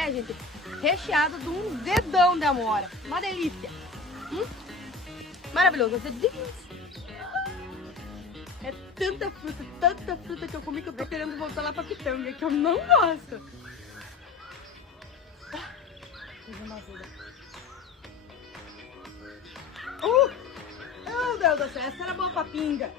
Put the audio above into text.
café, gente, recheado de um dedão de amora. Uma delícia. Maravilhoso. É tanta fruta que eu comi que eu tô querendo voltar lá pra Pitanga, que eu não gosto. Meu Deus do céu, essa era boa pra pinga.